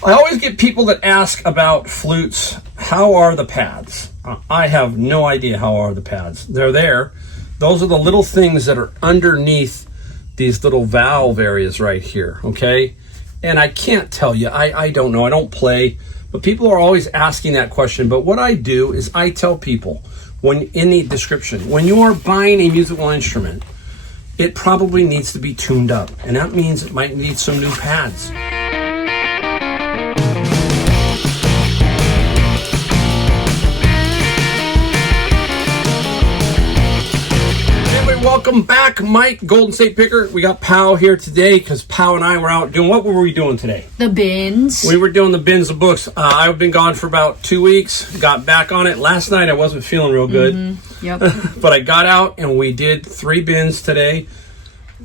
I always get people that ask about flutes. How are the pads? I have no idea how are the pads. They're there. Those are the little things that are underneath these little valve areas right here, okay? And I can't tell you. I don't know. I don't play. But people are always asking that question. But what I do is I tell people, when in the description, when you are buying a musical instrument, it probably needs to be tuned up. And that means it might need some new pads. Welcome back, Mike, Golden State Picker. We got Pow here today because Pow and I were out doing, what were we doing today? The bins. We were doing the bins of books. I've been gone for about 2 weeks. Got back on it. Last night I wasn't feeling real good. Mm-hmm. Yep. But I got out and we did 3 bins today.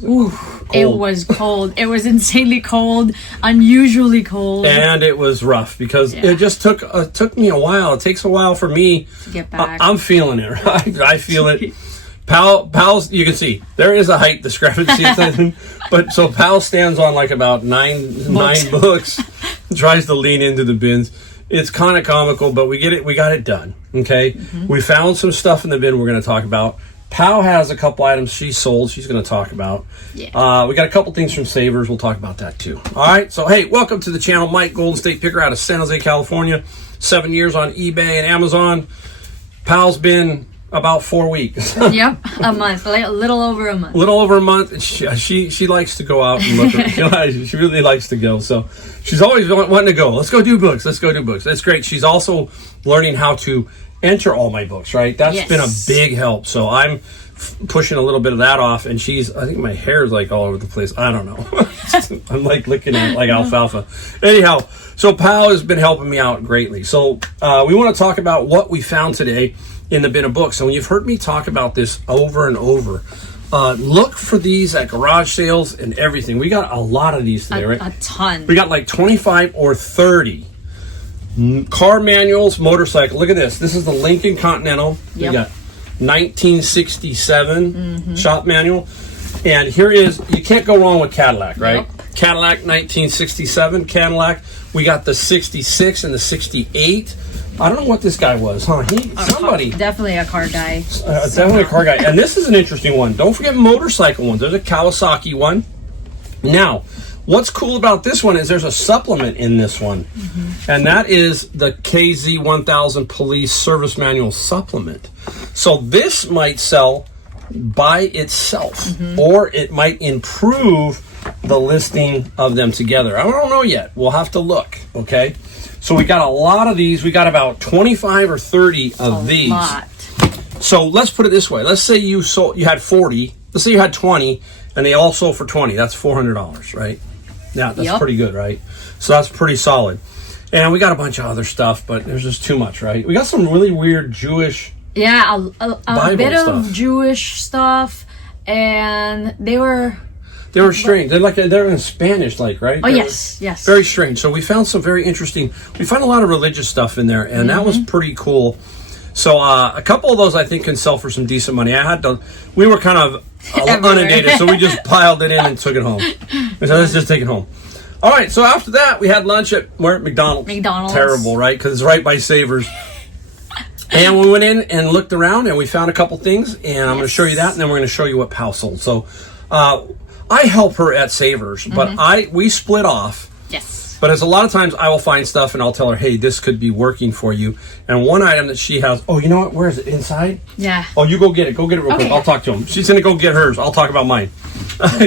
Ooh, it was cold. It was insanely cold, unusually cold. And it was rough because it just took me a while. It takes a while for me to get back. I'm feeling it. I feel it. Pal's, you can see there is a height discrepancy, but so Pal stands on like about nine books, tries to lean into the bins. It's kind of comical, but we got it done. Okay, we found some stuff in the bin we're going to talk about. Pal has a couple items she sold. She's going to talk about. Yeah. We got a couple things from Savers. We'll talk about that too. All right. So hey, welcome to the channel, Mike, Golden State Picker out of San Jose, California. 7 years on eBay and Amazon. Pal's been about 4 weeks. Yep, a month, like a little over a month. Little over a month. She likes to go out and look. She really likes to go. So she's always wanting to go. Let's go do books. Let's go do books. That's great. She's also learning how to enter all my books, right? That's been a big help. So I'm pushing a little bit of that off, and I think my hair is like all over the place. I don't know. I'm like licking it like alfalfa. Anyhow, so Pal has been helping me out greatly. So we want to talk about what we found today in the bin of books. So you've heard me talk about this over and over. Look for these at garage sales and everything. We got a lot of these today, right? A ton. We got like 25 or 30 car manuals, motorcycle. Look at this. This is the Lincoln Continental. Yep. We got 1967 shop manual. And here is, you can't go wrong with Cadillac, right? Yep. Cadillac 1967 Cadillac. We got the 66 and the 68. I don't know what this guy was, huh? Somebody. Definitely a car guy. Definitely a car guy. And this is an interesting one. Don't forget motorcycle ones. There's a Kawasaki one. Now, what's cool about this one is there's a supplement in this one. And that is the KZ1000 Police Service Manual Supplement. So this might sell by itself, or it might improve the listing of them together. I don't know yet. We'll have to look, okay? So we got a lot of these. We got about 25 or 30 of these. Lot. So let's put it this way. Let's say you had 40. Let's say you had 20, and they all sold for 20. That's $400, right? Yeah, that's pretty good, right? So that's pretty solid. And we got a bunch of other stuff, but there's just too much, right? We got some really weird Jewish. Yeah, a bit stuff. of Jewish stuff, and they were strange. They're in Spanish, like, right? Oh, yes. Very strange. So we found some very interesting. We found a lot of religious stuff in there, and that was pretty cool. So a couple of those I think can sell for some decent money. We were kind of inundated, so we just piled it in and took it home. So let's just take it home. All right. So after that, we had lunch at McDonald's. Terrible, right? Because it's right by Savers. And we went in and looked around, and we found a couple things, and I'm going to show you that, and then we're going to show you what Pal sold. So I help her at Savers, but we split off. Yes. But as a lot of times I will find stuff and I'll tell her, hey, this could be working for you. And one item that she has, oh, you know what? Where is it? Inside? Yeah. Oh, you go get it. Go get it real quick. I'll talk to him. She's going to go get hers. I'll talk about mine.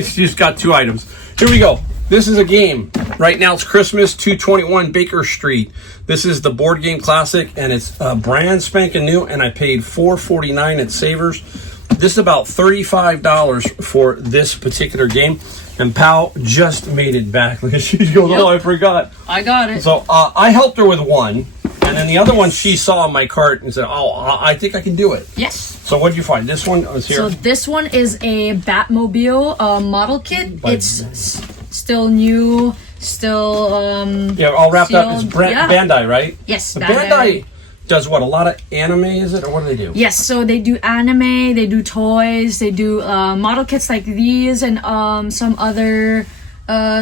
She's got 2 items. Here we go. This is a game. Right now it's Christmas, 221 Baker Street. This is the board game classic, and it's brand spanking new, and I paid $4.49 at Savers. This is about $35 for this particular game, and Pal just made it back. She goes, oh, I forgot. I got it. So I helped her with one, and then the other one she saw in my cart and said, oh, I think I can do it. Yes. So what did you find? This one is here. So this one is a Batmobile model kit. It's still new, still all wrapped up. It's Bandai, right? Yes, Bandai does what? A lot of anime, is it? Or what do they do? Yes, so they do anime, they do toys, they do model kits like these, and some other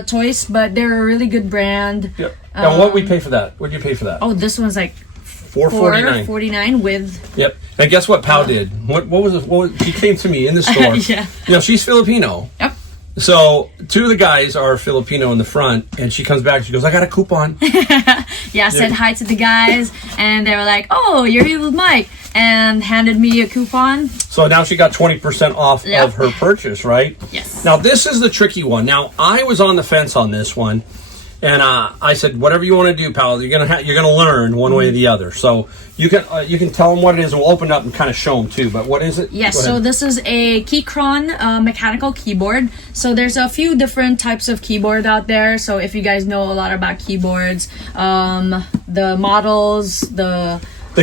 toys, but they're a really good brand. Yep. And what we pay for that? What did you pay for that? Oh, this one's like $4.49. with. Yep. And guess what Pal did? What was it? She came to me in the store. Yeah. You know, she's Filipino. Yep. So 2 of the guys are Filipino in the front, and she comes back. She goes, "I got a coupon." Yeah, said hi to the guys, and they were like, "Oh, you're here with Mike," and handed me a coupon. So now she got 20% off Yep. of her purchase, right? Yes. Now this is the tricky one. Now I was on the fence on this one, and I said, "Whatever you want to do, pal, you're gonna learn one way or the other." So you can tell them what it is, and we'll open it up and kind of show them too. But what is it? Yes, Go so ahead. this is a Keychron mechanical keyboard. So there's a few different types of keyboard out there. So if you guys know a lot about keyboards, the models, the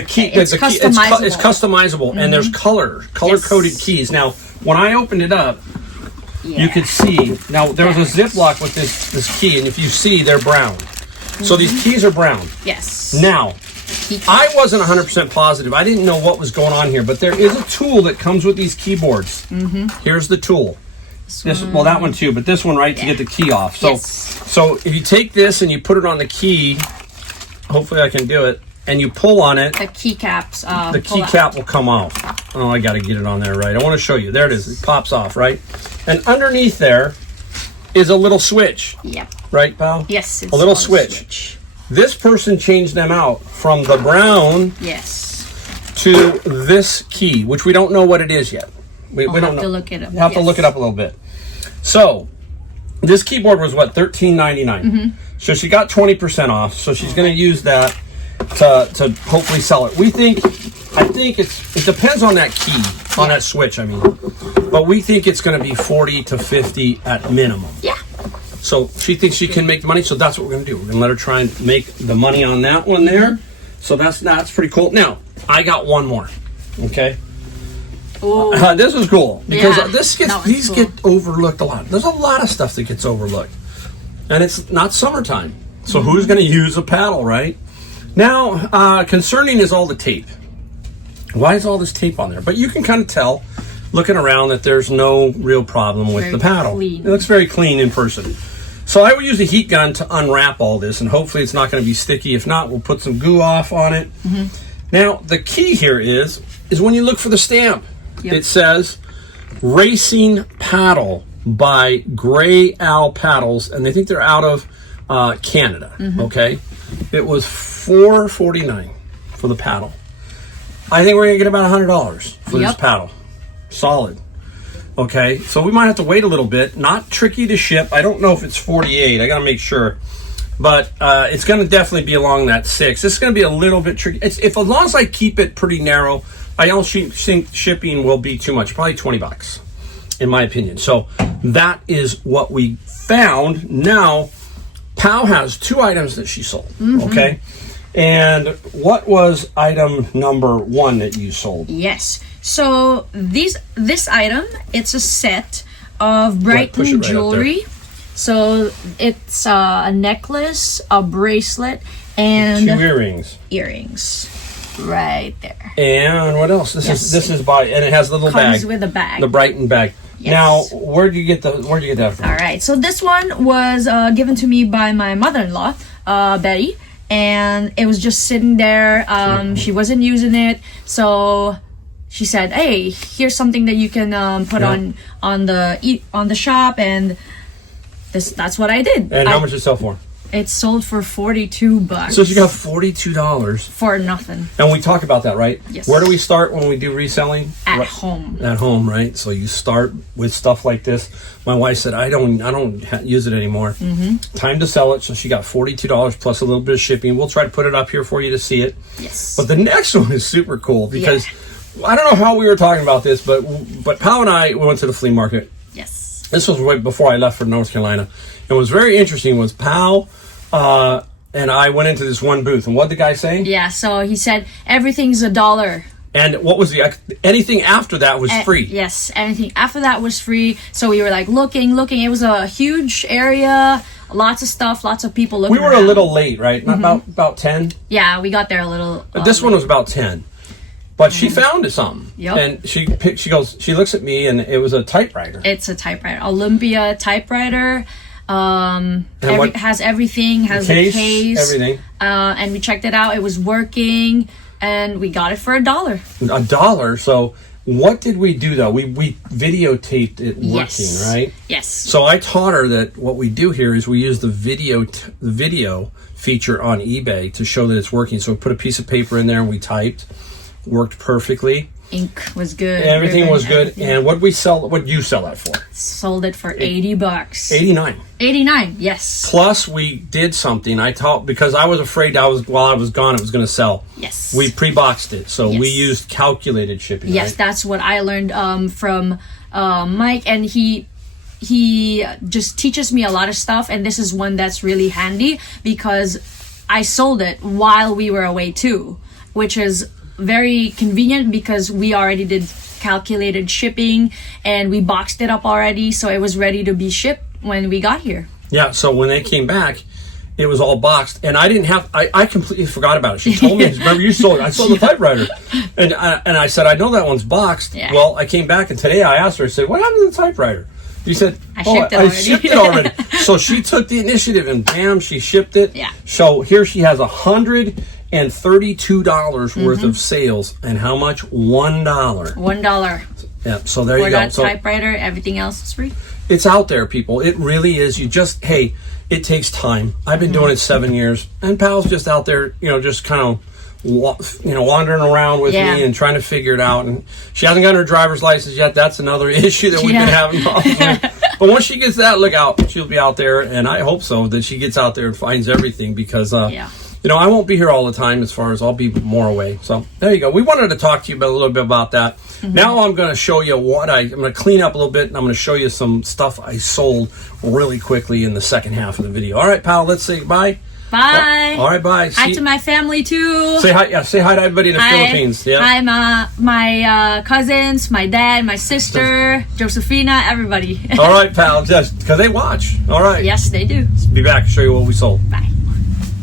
key, it's customizable. it's customizable, and there's color coded keys. Now, when I opened it up, you could see. Now there was a Ziploc with this key, and if you see, they're brown. So these keys are brown. Yes. Now, I wasn't 100% positive. I didn't know what was going on here, but there is a tool that comes with these keyboards. Here's the tool. Well, that one too, but this one, right, to get the key off. So, so if you take this and you put it on the key, hopefully I can do it, and you pull on it, the keycaps. the keycap will come off. Oh, I got to get it on there right. I want to show you. There it is. It pops off, right? And underneath there is a little switch. Yep. Right, pal? Yes. It's a little switch. This person changed them out from the brown to this key, which we don't know what it is yet. We don't know. To look it up. You have to look it up a little bit. So this keyboard was what, $13.99. So she got 20% off. So she's going to use that to hopefully sell it. I think it depends on that key, on that switch. I mean, but we think it's going to be 40 to 50 at minimum. Yeah. So she thinks she can make the money, so that's what we're going to do. We're going to let her try and make the money on that one there. So that's pretty cool. Now, I got one more, okay? This is cool, because these get overlooked a lot. There's a lot of stuff that gets overlooked, and it's not summertime. So who's going to use a paddle, right? Now, concerning is all the tape. Why is all this tape on there? But you can kind of tell, looking around, that there's no real problem with the paddle. Clean. It looks very clean in person. So I will use a heat gun to unwrap all this, and hopefully it's not going to be sticky. If not, we'll put some goo off on it. Now, the key here is when you look for the stamp, it says Racing Paddle by Gray Owl Paddles, and they think they're out of Canada, okay? It was $4.49 for the paddle. I think we're going to get about $100 for this paddle. Solid. Okay, so we might have to wait a little bit. Not tricky to ship. I don't know if it's 48. I got to make sure. But it's going to definitely be along that 6. This is going to be a little bit tricky. As long as I keep it pretty narrow, I don't think shipping will be too much. Probably $20, in my opinion. So that is what we found. Now, Pal has 2 items that she sold. Okay? And what was item number 1 that you sold? Yes. So this item, it's a set of Brighton jewelry. So it's a necklace, a bracelet, and 2 earrings. Right there. And what else? This is by, and it has the little bag. Comes with a bag. The Brighton bag. Yes. Now, where'd you get that from? All right. So this one was given to me by my mother-in-law, Betty, and it was just sitting there. She wasn't using it, so she said, "Hey, here's something that you can put on the shop," and that's what I did. And how much did it sell for? It sold for $42. So she got $42 for nothing. And we talk about that, right? Yes. Where do we start when we do reselling? At home. At home, right? So you start with stuff like this. My wife said, I don't use it anymore. Time to sell it. So she got $42 plus a little bit of shipping. We'll try to put it up here for you to see it. Yes. But the next one is super cool because I don't know how we were talking about this, but Pal and I went to the flea market. Yes. This was right before I left for North Carolina. And what was very interesting was Pal and I went into this one booth, and what did the guy say? Yeah, so he said everything's $1. And what was anything after that was free? Yes, anything after that was free. So we were like looking. It was a huge area, lots of stuff, lots of people looking. We were a little late, right? About 10. Yeah, we got there a little. This one was about 10. But she found something. Yep. And she looks at me, and it was a typewriter. It's a typewriter, Olympia typewriter. Has everything, has the case, everything. And we checked it out. It was working, and we got it for $1. $1. So what did we do though? We videotaped it working, right? Yes. So I taught her that what we do here is we use the video feature on eBay to show that it's working. So we put a piece of paper in there and we typed. Worked perfectly. Ink was good. Everything was good. And what you sell that for? Sold it for $80. 89. 89, yes. Plus we did something. I taught because I was afraid while I was gone it was going to sell. Yes. We pre-boxed it. So Yes. we used calculated shipping. Yes, right? that's what I learned from Mike, and he just teaches me a lot of stuff, and this is one that's really handy because I sold it while we were away too, which is very convenient because we already did calculated shipping and we boxed it up already, so it was ready to be shipped when we got here. Yeah, so when they came back, it was all boxed, and I completely forgot about it. She told me, remember you sold it. I sold the typewriter. And I said, I know that one's boxed. Yeah. Well, I came back, and today I asked her, I said, what happened to the typewriter? You said, I shipped it already. So she took the initiative, and bam, she shipped it. Yeah. So here she has $132 worth of sales, and how much? $1. $1 Yeah, so there for you go. that So typewriter. Everything else is free. it's out there, people. It really is. It takes time. I've been doing it 7 years, and Pal's just out there, just kind of, wandering around with me and trying to figure it out. And she hasn't gotten her driver's license yet. That's another issue that we've been having problems with. But once she gets that, look out, she'll be out there, and I hope so that she gets out there and finds everything because, I won't be here all the time as far as I'll be more away. So there you go. We wanted to talk to you a little bit about that. Mm-hmm. Now I'm going to show you I'm going to clean up a little bit, and I'm going to show you some stuff I sold really quickly in the second half of the video. All right, pal, let's say bye. Bye. All right, bye. Hi to my family too. Say hi. Yeah, say hi to everybody in the Philippines. Yeah. Hi, my cousins, my dad, my sister, Josephina, everybody. All right, pal. Just because they watch. All right. Yes, they do. Be back to show you what we sold. Bye.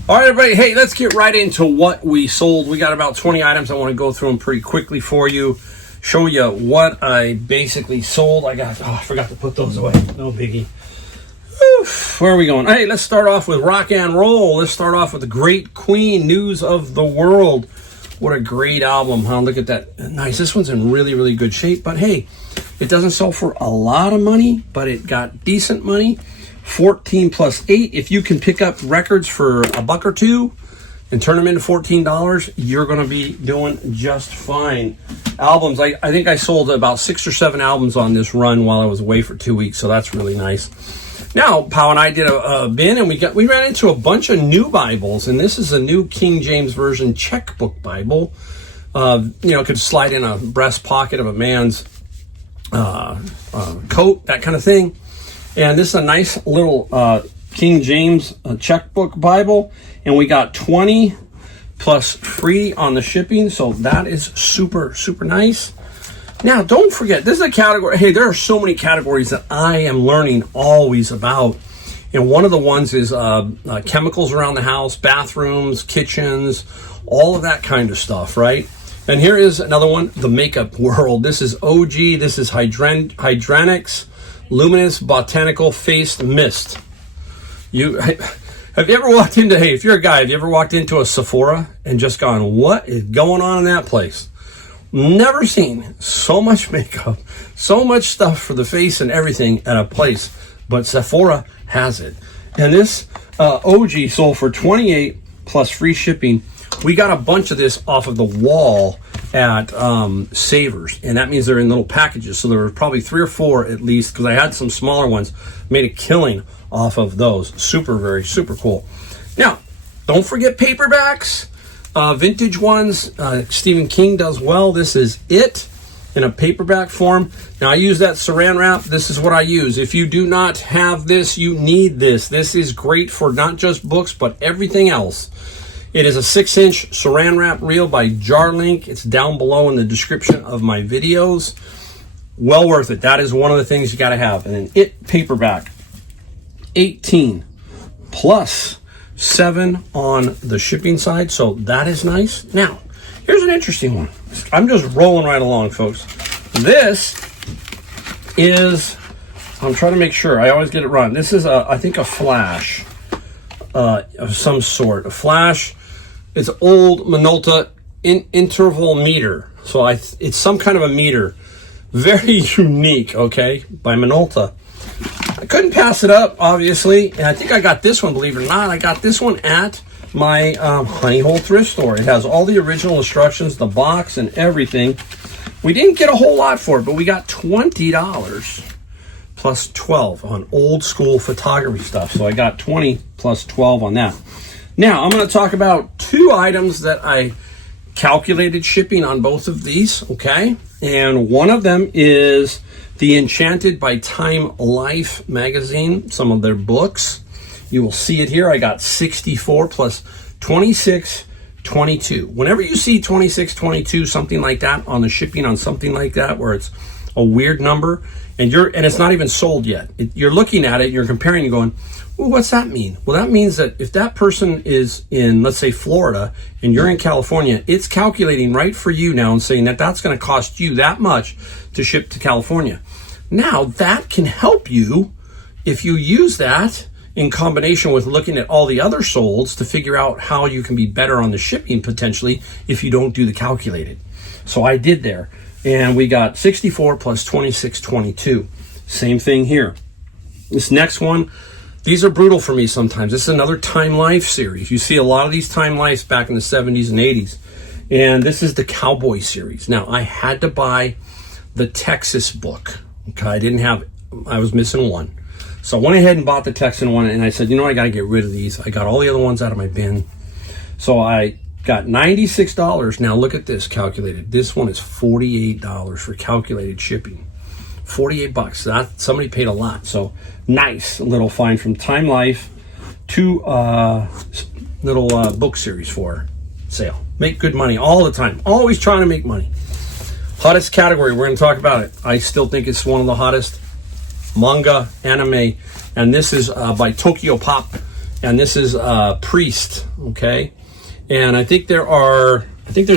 All right, everybody. Hey, let's get right into what we sold. We got about 20 items. I want to go through them pretty quickly for you. Show you what I basically sold. I forgot to put those away. No biggie. Where are we going? Hey, let's start off with rock and roll. Let's start off with the Great Queen, News of the World. What a great album, huh? Look at that. Nice. This one's in really, really good shape. But hey, it doesn't sell for a lot of money, but it got decent money. 14 plus 8. If you can pick up records for $1 or $2 and turn them into $14, you're going to be doing just fine. Albums, I think I sold about 6 or 7 albums on this run while I was away for 2 weeks, so that's really nice. Now, Pal and I did a bin, and we ran into a bunch of new Bibles, and this is a new King James Version checkbook Bible. Could slide in a breast pocket of a man's coat, that kind of thing. And this is a nice little King James checkbook Bible, and we got 20 plus free on the shipping, so that is super, super nice. Now, don't forget, this is a category. Hey, there are so many categories that I am learning always about. And one of the ones is chemicals around the house, bathrooms, kitchens, all of that kind of stuff, right? And here is another one, the makeup world. This is OG. This is Hydranix Luminous Botanical Face Mist. Have you ever walked into, if you're a guy, have you ever walked into a Sephora and just gone, what is going on in that place? Never seen so much makeup, so much stuff for the face and everything at a place, but Sephora has it. And this OG sold for $28 plus free shipping. We got a bunch of this off of the wall at Savers, and that means they're in little packages. So there were probably 3 or 4 at least, because I had some smaller ones. Made a killing off of those. Super cool. Now, don't forget paperbacks. Vintage ones, Stephen King does well. This is it in a paperback form. Now I use that saran wrap. This is what I use. If you do not have this, you need this. This is great for not just books, but everything else. It is a 6-inch saran wrap reel by Jarlink. It's down below in the description of my videos. Well worth it. That is one of the things you got to have. And then it paperback, 18 plus 7 on the shipping side, so that is nice. Now, here's an interesting one. I'm just rolling right along, folks. This is I'm trying to make sure. I always get it wrong. This is, I think, a flash of some sort. A flash. It's old Minolta interval meter. So it's some kind of a meter. Very unique, okay, by Minolta. I couldn't pass it up, obviously. And I think I got this one, believe it or not. I got this one at my Honey Hole thrift store. It has all the original instructions, the box, and everything. We didn't get a whole lot for it, but we got $20 plus 12 on old school photography stuff. So I got 20 plus 12 on that. Now, I'm going to talk about 2 items that I calculated shipping on both of these, okay? And one of them is the Enchanted by Time Life magazine, some of their books. You will see it here. I got 64 plus 26, 22. Whenever you see 26, 22, something like that on the shipping on something like that, where it's a weird number, and it's not even sold yet. You're looking at it, you're comparing, you're going, well, what's that mean? Well, that means that if that person is in, let's say, Florida, and you're in California, it's calculating right for you now and saying that that's going to cost you that much to ship to California. Now, that can help you if you use that in combination with looking at all the other solds to figure out how you can be better on the shipping potentially if you don't do the calculated. So I did there. And we got 64 plus 26, 22. Same thing here. This next one, these are brutal for me sometimes. This is another Time Life series. You see a lot of these Time Lives back in the 70s and 80s. And this is the Cowboy series. Now, I had to buy the Texas book. Okay, I was missing one. So I went ahead and bought the Texan one, and I said, you know what, I got to get rid of these. I got all the other ones out of my bin. So I got $96. Now look at this calculated. This one is $48 for calculated shipping. $48. That somebody paid a lot. So nice little find from Time Life. 2 little book series for sale. Make good money all the time. Always trying to make money. Hottest category. We're going to talk about it. I still think it's one of the hottest. Manga, anime. And this is by Tokyo Pop. And this is Priest. Okay. And I think there's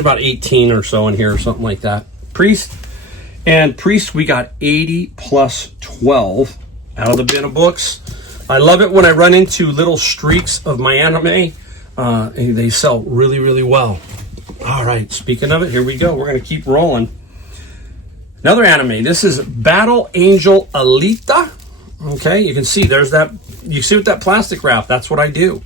about 18 or so in here or something like that. Priest. And Priest, we got 80 plus 12 out of the bin of books. I love it when I run into little streaks of my anime. They sell really, really well. All right, speaking of it, here we go. We're going to keep rolling. Another anime. This is Battle Angel Alita. Okay, you can see there's that. You see with that plastic wrap, that's what I do.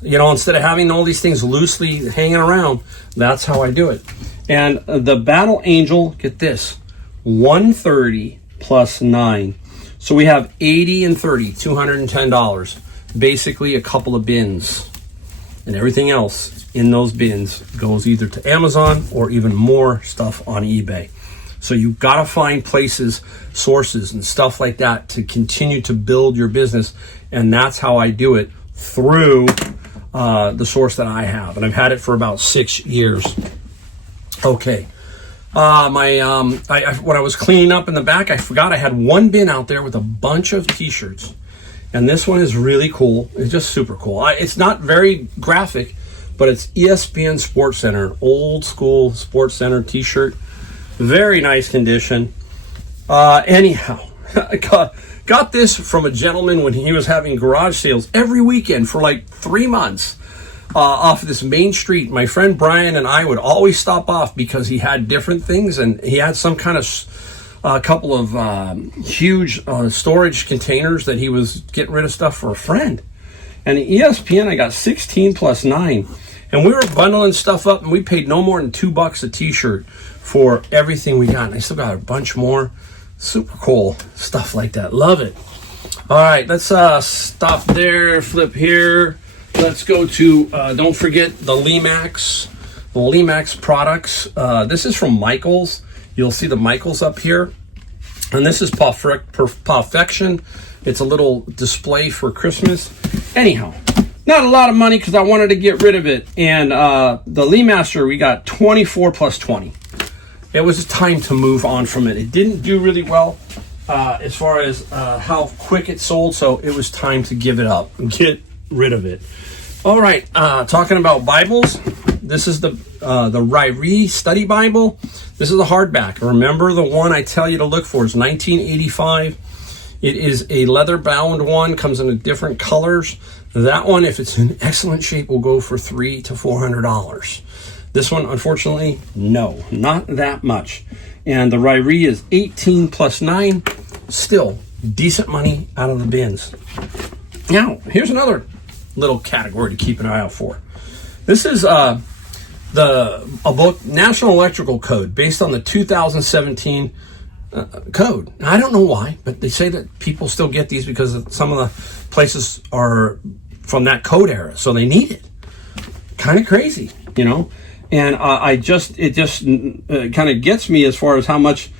You know, instead of having all these things loosely hanging around, that's how I do it. And the Battle Angel, get this, 130 plus 9. So we have 80 and 30, $210. Basically a couple of bins. And everything else in those bins goes either to Amazon or even more stuff on eBay. So you've got to find places, sources, and stuff like that to continue to build your business. And that's how I do it, through the source that I have. And I've had it for about 6 years. Okay. When I was cleaning up in the back, I forgot I had one bin out there with a bunch of t-shirts. And this one is really cool. It's just super cool. It's not very graphic, but it's ESPN Sports Center, an old school Sports Center t-shirt. Very nice condition. Anyhow, I got this from a gentleman when he was having garage sales every weekend for like 3 months off of this main street. My friend Brian and I would always stop off because he had different things, and he had some kind of a couple of huge storage containers that he was getting rid of stuff for a friend. And the ESPN, I got 16 plus 9. And we were bundling stuff up, and we paid no more than $2 a t-shirt for everything we got. And I still got a bunch more. Super cool stuff like that. Love it. All right, let's stop there, flip here. Let's go to, don't forget, the Limax products. This is from Michaels. You'll see the Michaels up here. And this is Perfection. It's a little display for Christmas. Anyhow, not a lot of money because I wanted to get rid of it. And the Lee Master, we got 24 plus 20. It was time to move on from it. It didn't do really well as far as how quick it sold, so it was time to give it up and get rid of it. All right, talking about Bibles, this is the Ryrie Study Bible. This is a hardback. Remember, the one I tell you to look for is 1985. It is a leather bound one, comes in different colors. That one, if it's in excellent shape, will go for $300 to $400. This one, unfortunately, no, not that much. And the Ryrie is 18 plus 9, still decent money out of the bins. Now, here's another little category to keep an eye out for. This is a book, National Electrical Code, based on the 2017 code. Now, I don't know why, but they say that people still get these because some of the places are from that code era, so they need it. Kind of crazy, you know. And it just kind of gets me as far as how much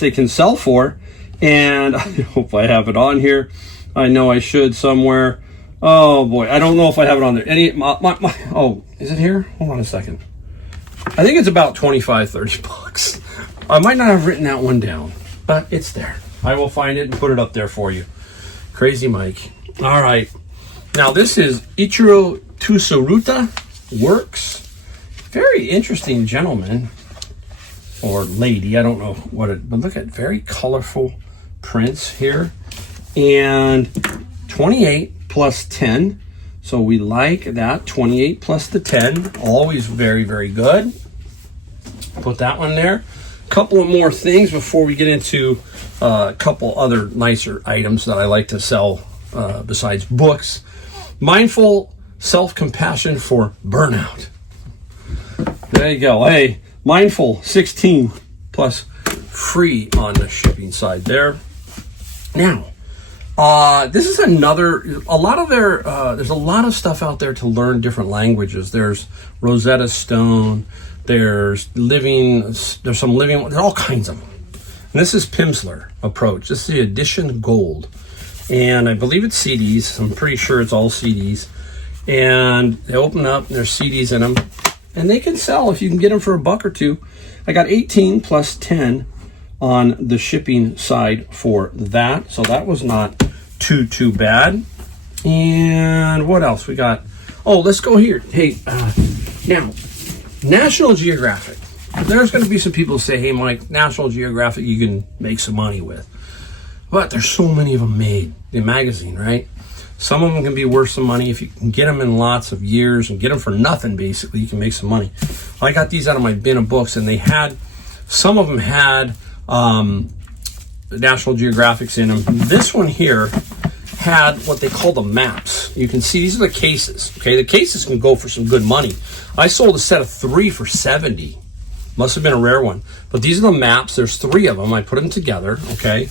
they can sell for. And I hope I have it on here. I know I should somewhere. Oh boy, I don't know if I have it on there. Oh, is it here? Hold on a second. I think it's about 25, 30 bucks. I might not have written that one down, but it's there. I will find it and put it up there for you. Crazy Mike. All right. Now this is Ichiro Tsuruta Works. Very interesting gentleman or lady. I don't know what it, but look at very colorful prints here. And 28 plus 10. So we like that. 28 plus the 10. Always very, very good. Put that one there. Couple of more things before we get into a couple other nicer items that I like to sell besides books. Mindful self-compassion for burnout. There you go. Hey, Mindful 16 plus free on the shipping side there. Now, this is there's a lot of stuff out there to learn different languages. There's Rosetta Stone, there's all kinds of them. And this is Pimsleur Approach. This is the edition gold. And I believe it's CDs. I'm pretty sure it's all CDs. And they open up, and there's CDs in them. And they can sell if you can get them for $1 or $2. I got 18 plus 10 on the shipping side for that. So that was not too bad. And what else we got? Oh, let's go here. Hey, now, National Geographic. There's going to be some people who say, hey, Mike, National Geographic you can make some money with. But there's so many of them made in magazine, right? Some of them can be worth some money. If you can get them in lots of years and get them for nothing, basically, you can make some money. I got these out of my bin of books, and some of them had National Geographics in them. This one here had what they call the maps. You can see these are the cases. Okay, the cases can go for some good money. I sold a set of 3 for $70. Must have been a rare one. But these are the maps. There's 3 of them. I put them together, okay?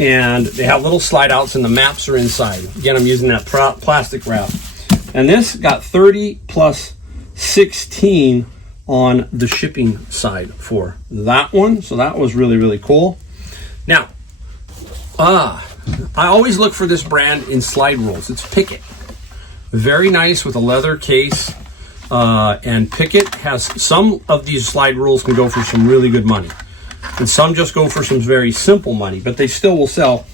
And they have little slide outs and the maps are inside. Again, I'm using that plastic wrap. And this got 30 plus 16 on the shipping side for that one. So that was really, really cool. Now, I always look for this brand in slide rules. It's Pickett. Very nice with a leather case. And Pickett has some of these slide rules can go for some really good money. And some just go for some very simple money, but they still will sell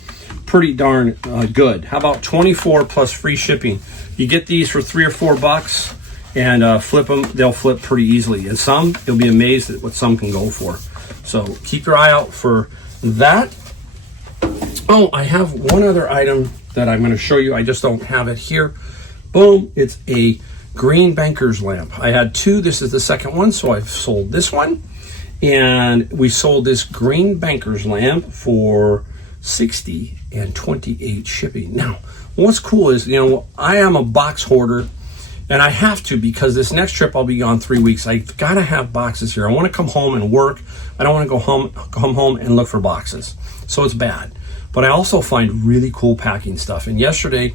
pretty darn good. How about 24 plus free shipping? You get these for $3 or $4 and flip them. They'll flip pretty easily. And some, you'll be amazed at what some can go for. So keep your eye out for that. Oh, I have one other item that I'm going to show you. I just don't have it here. Boom. It's a green banker's lamp. I had 2. This is the second one, so I've sold this one. And we sold this green banker's lamp for $60 and $28 shipping. Now, what's cool is, I am a box hoarder, and I have to because this next trip I'll be gone 3 weeks. I've got to have boxes here. I want to come home and work. I don't want to come home and look for boxes. So it's bad. But I also find really cool packing stuff. And yesterday,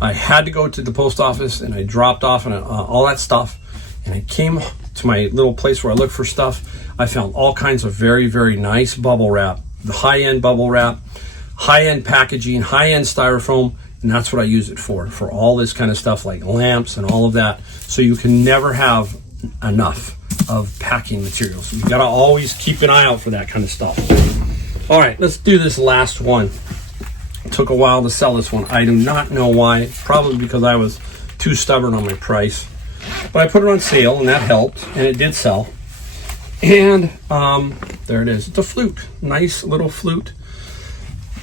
I had to go to the post office, and I dropped off and all that stuff. And I came to my little place where I look for stuff. I found all kinds of very, very nice bubble wrap, the high-end bubble wrap, high-end packaging, high-end styrofoam, and that's what I use it for all this kind of stuff like lamps and all of that. So you can never have enough of packing materials. You got to always keep an eye out for that kind of stuff. All right, let's do this last one. It took a while to sell this one. I do not know why. Probably because I was too stubborn on my price. But I put it on sale, and that helped, and it did sell. And there it is. It's a flute. Nice little flute.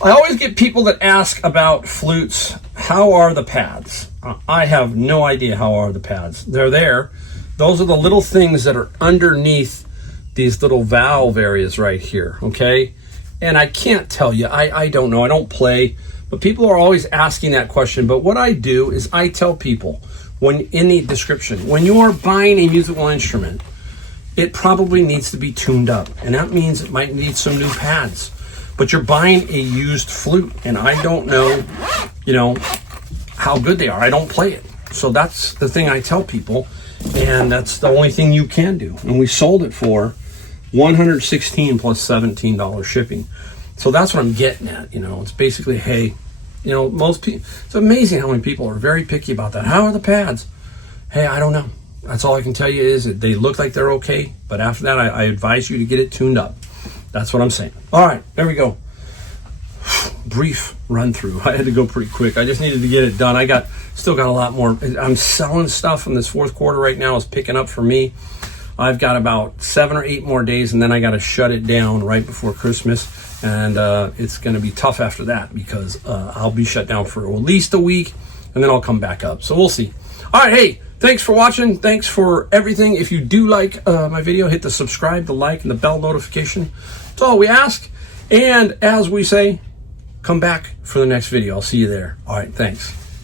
I always get people that ask about flutes, how are the pads? I have no idea how are the pads. They're there. Those are the little things that are underneath these little valve areas right here, okay? And I can't tell you, I don't know, I don't play, but people are always asking that question. But what I do is I tell people, when in the description, when you are buying a musical instrument, it probably needs to be tuned up. And that means it might need some new pads. But you're buying a used flute, and I don't know, you know, how good they are. I don't play it. So that's the thing I tell people, and that's the only thing you can do. And we sold it for $116 plus $17 shipping. So that's what I'm getting at, you know. It's basically, hey, you know, most people, it's amazing how many people are very picky about that. How are the pads? Hey, I don't know. That's all I can tell you is that they look like they're okay, but after that, I advise you to get it tuned up. That's what I'm saying. All right, there we go. Brief run through. I had to go pretty quick. I just needed to get it done. Still got a lot more. I'm selling stuff in this fourth quarter right now. Is picking up for me. I've got about 7 or 8 more days, and then I got to shut it down right before Christmas. And it's going to be tough after that because I'll be shut down for at least a week, and then I'll come back up. So we'll see. All right, hey, thanks for watching. Thanks for everything. If you do like my video, hit the subscribe, the like, and the bell notification. That's all we ask. And as we say, come back for the next video. I'll see you there. All right, thanks.